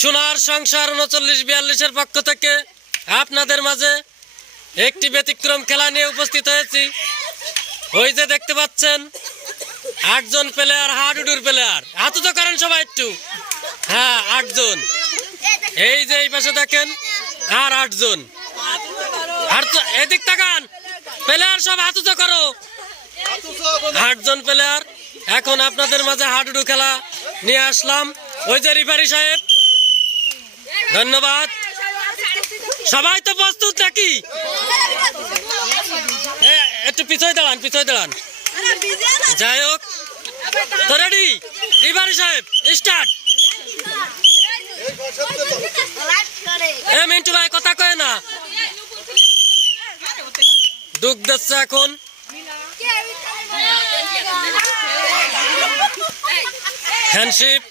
সোনার সংসার 39-42-এর পক্ষ থেকে আপনাদের মাঝে একটি ব্যতিক্রম খেলা নিয়ে উপস্থিত হয়েছি। ওই যে দেখতে পাচ্ছেন 8 জন প্লেয়ার, হাডুডুর প্লেয়ার। হাত তো করেন সবাই একটু। হ্যাঁ, 8 জন। এই যে এই পাশে দেখেন আর 8 জন। আর তো এদিক তাকান, প্লেয়ার সব হাত তো করো। 8 জন প্লেয়ার। এখন আপনাদের মাঝে হাডুডু খেলা নিয়ে আসলাম। ওই যে রিফারি সাহেব, ধন্যবাদ। সবাই তো প্রস্তুত নাকি? একটু পিছয় দাঁড়ান, পিছয় দাঁড়ান। যাই হোক, তো রেডি? রিফারি সাহেব স্টার্ট। মিন্টু ভাই কথা কয় না, দুঃখ দিচ্ছে এখন। হ্যান্ডশিপ।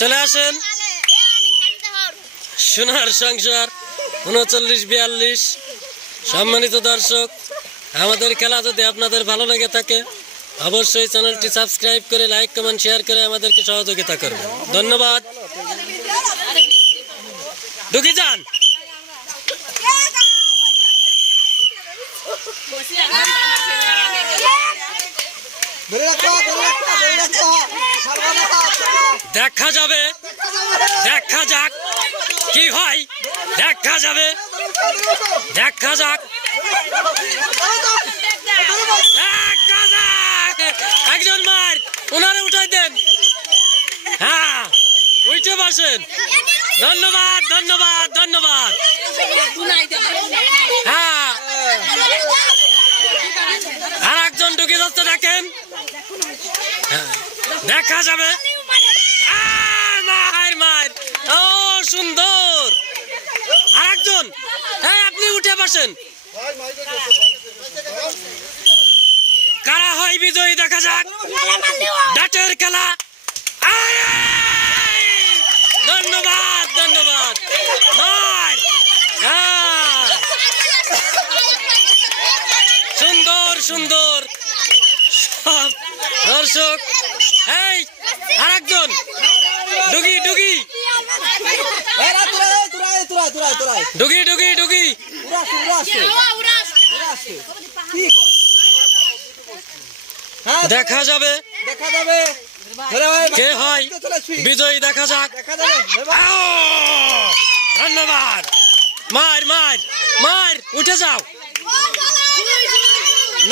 চলে আসেন। সোনার সংসার 39-42। সম্মানিত দর্শক, আমাদের খেলা যদি আপনাদের ভালো লেগে থাকে অবশ্যই চ্যানেলটি সাবস্ক্রাইব করে লাইক কমেন্ট শেয়ার করে আমাদেরকে সহযোগিতা করবেন। ধন্যবাদ। ঢুকি যান। দেখা যাবে, দেখা যাক কি হয়, দেখা যাবে, দেখা যাক, দেখা যাক। একজন মার, ওনারে উঠাই দেন। হ্যাঁ, উঠে বসেন। ধন্যবাদ, ধন্যবাদ, ধন্যবাদ। হ্যাঁ, আর একজন ঢুকে যাচ্ছে, দেখেন। দেখা যাবে। মার মার, ও সুন্দর। আর একজন, হ্যাঁ আপনি উঠে বসেন। কারা হয় বিজয়ী দেখা যাক। ডাটের খেলা। ধন্যবাদ, ধন্যবাদ। মার। সুন্দর সুন্দর সব দর্শক। এই আর একজন ডুগি ডুগি ডুগি ডুগি ডুগি। দেখা যাবে, দেখা যাবে কে হয় বিজয়ী দেখা যাক। ধন্যবাদ। মার মার মার, উঠে যাও।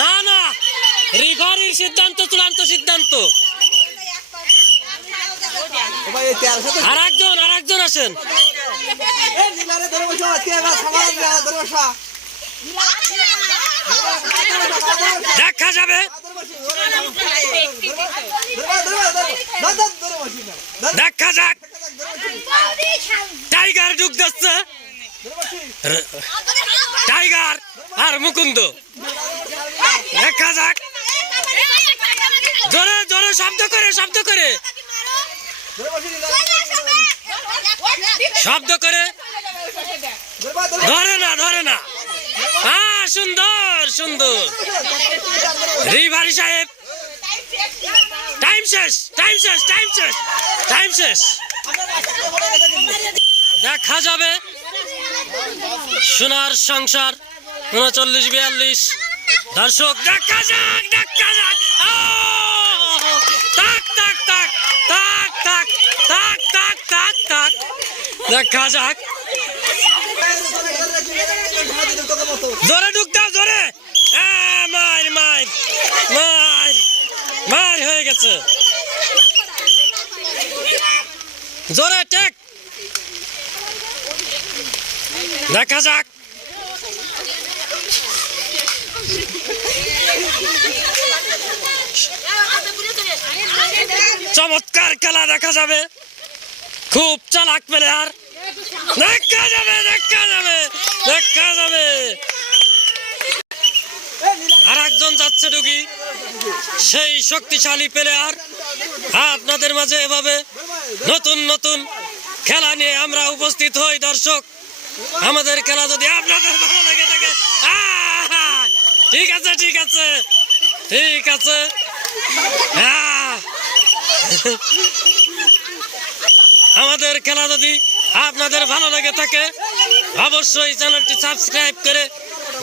না না, রিফারির সিদ্ধান্ত চূড়ান্ত সিদ্ধান্ত। আর একজন আছেন। দেখা যাবে, দেখা যাক। টাইগার ঢুক যাচ্ছে, টাইগার আর মুকুন্দ। দেখা যাক, জোরে জোরে শব্দ করে, শব্দ করে, শব্দ করে। ধরে না, ধরে না। হ্যাঁ, সুন্দর সুন্দর। রিফারি সাহেব, টাইম শেষ, টাইম শেষ, টাইম শেষ, টাইম শেষ। দেখা যাবে সোনার সংসার 39-42। দর্শক দেখা যাক, দেখা যাক। তাক তাক তাক তাক তাক তাক তাক তাক তাক। দেখা যাক, জোরে ঢুক দাও, জোরে। মার মার মার মার হয়ে গেছে। জোরে টেক। দেখা যাক। চমৎকার খেলা দেখা যাবে। খুব চালাক প্লেয়ার। দেখা যাবে, দেখা যাবে, দেখা যাবে। আর একজন যাচ্ছে ডুগি, সেই শক্তিশালী প্লেয়ার। আপনাদের মাঝে এভাবে নতুন নতুন খেলা নিয়ে আমরা উপস্থিত হই দর্শক। আমাদের খেলা যদি আপনাদের ভালো লেগে থাকে, ঠিক আছে ঠিক আছে ঠিক আছে। আমাদের খেলা যদি আপনাদের ভালো লেগে থাকে অবশ্যই চ্যানেলটি সাবস্ক্রাইব করে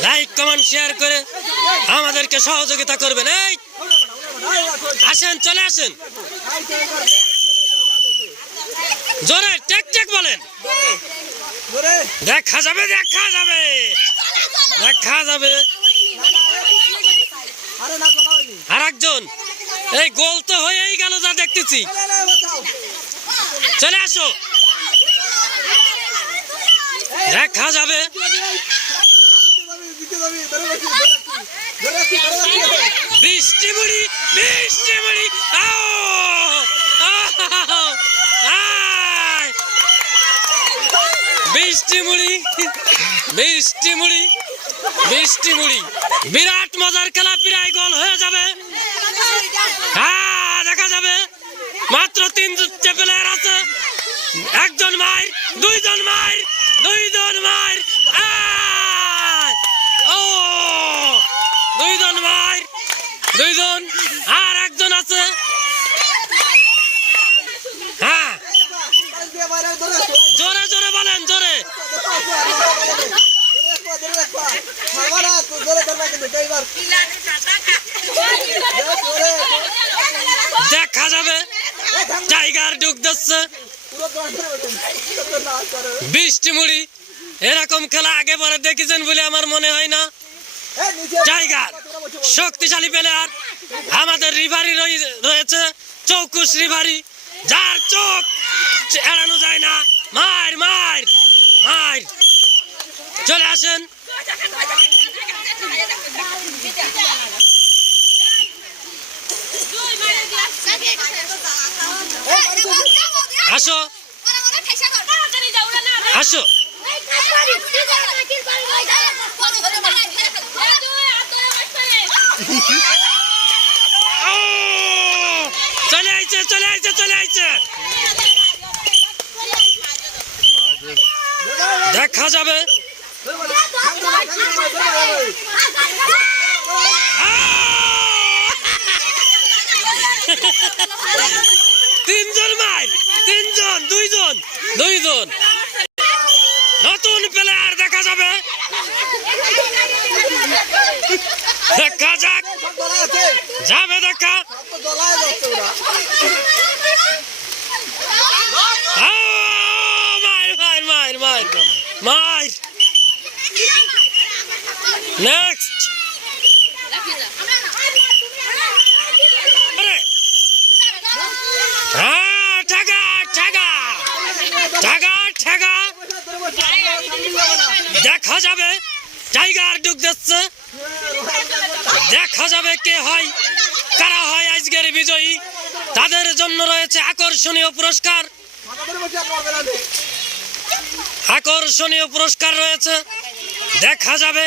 লাইক কমেন্ট শেয়ার করে আমাদেরকে সহযোগিতা করবেন। এই আসেন, চলে আসেন, জোরে টেক টেক বলেন। দেখা যাবে দেখা যাবে দেখা যাবে। আর একজন এই গোল তো হয়েই গেল যা দেখতেছি। চলে আসো, দেখা যাবে। বৃষ্টি মুড়ি বৃষ্টি মুড়ি, বৃষ্টি মুড়ি বৃষ্টি মুড়ি বৃষ্টি মুড়ি। বিরাট মজার খেলা, প্রায় গোল হয়ে যাবে। দেখা যাবে মাত্র 3 প্লেয়ার আছে। একজন মার, দুইজন মার, দুইজন মার, দুইজন মার, দুইজন, আর একজন আছে। হ্যাঁ, জোরে জোরে বলেন, জোরে। দেখা যাবে টাইগার ঢুক দিচ্ছে। বৃষ্টি মুড়ি এরকম খেলা আগে পরে দেখেছেন বলে আমার মনে হয় না। টাইগার শক্তিশালী প্লেয়ার। আমাদের রিভারি রয়েছে, চৌকুশ রিভারি, যার চোখ এড়ানো যায় না। মার মার মার, চলে আসেন। আসো আসো, চলে আইছে চলে আইছে চলে আইছে। দেখা যাবে। তিনজন মার, তিনজন, দুইজন, দুইজন। নতুন প্লেয়ার দেখা যাবে। দেখা যাক, যাবে দেখা। মার মার মার মার মার। নেক্সট, ঠেগা ঠেগা ঠেগা ঠেগা। দেখা যাবে টাইগার ঢুক দিচ্ছে। দেখা যাবে কে হয়, কারা হয় আজকের বিজয়ী। তাদের জন্য রয়েছে আকর্ষণীয় পুরস্কার। আকর্ষণীয় পুরস্কার রয়েছে। দেখা যাবে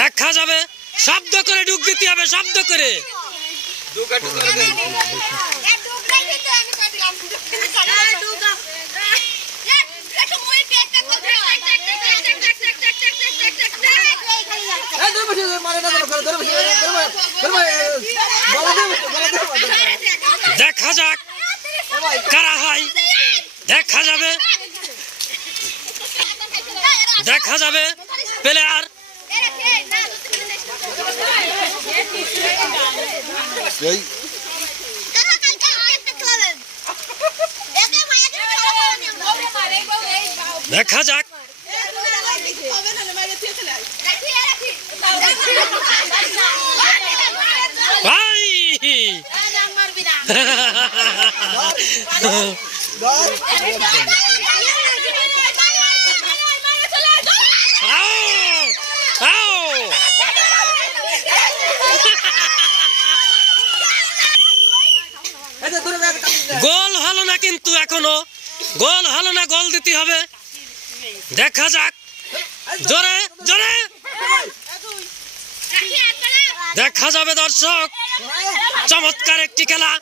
দেখা যাবে। শব্দ করে ঢুক দিতে হবে, শব্দ করে। দেখা যাক কারা হয়, দেখা যাবে দেখা যাবে। প্লেয়ার দেখা যাক। ভাই গোল হলো না, কিন্তু এখনো গোল হলো না, গোল দিতে হবে। দেখা যাক, জোরে জোরে দেখা যাবে দর্শক চমৎকার একটি খেলা,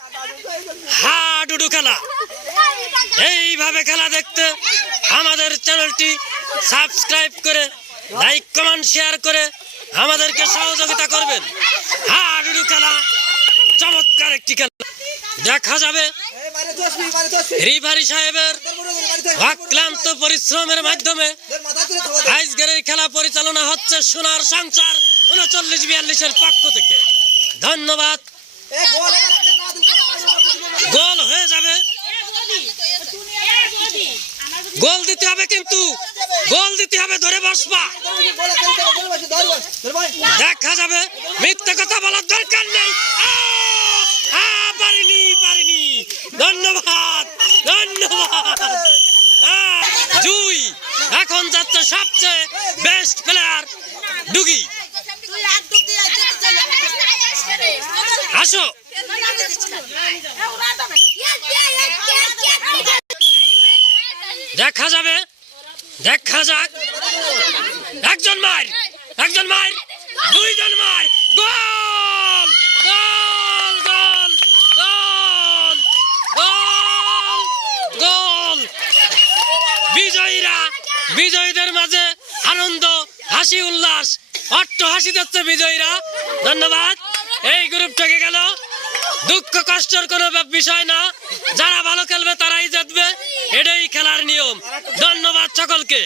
হাডুডু খেলা। এইভাবে খেলা দেখতে আমাদের চ্যানেলটি সাবস্ক্রাইব করে লাইক কমেন্ট শেয়ার করে আমাদেরকে সহযোগিতা করবেন। হাডুডু খেলা, চমৎকার একটি খেলা। দেখা যাবে রিফারি সাহেবের অক্লান্ত পরিশ্রমের মাধ্যমে আজকের এই খেলা পরিচালনা হচ্ছে সোনার সংসার 39-42-এর পক্ষ থেকে। ধন্যবাদ। গোল হয়ে যাবে, গোল দিতে হবে, কিন্তু গোল দিতে হবে, ধরে বসবা। দেখা যাবে, মিথ্যে কথা বলার দরকার নেই। পারিনি। ধন্যবাদ। জুই এখন যাচ্ছে সবচেয়ে বেস্ট প্লেয়ার ডুগি। আসো, দেখা যাবে, দেখা যাক। একজন মার, দুইজন মার, গোল গোল গোল গোল গোল গোল। বিজয়ীদের মাঝে আনন্দ, হাসি, উল্লাস, অট্ট হাসি দিচ্ছে বিজয়ীরা। ধন্যবাদ। এই গ্রুপটাকে গেল, দুঃখ কষ্টের কোনো বিষয় না, যারা ভালো খেলবে তারাই জিতবে, এটাই খেলার নিয়ম। ধন্যবাদ সকলকে।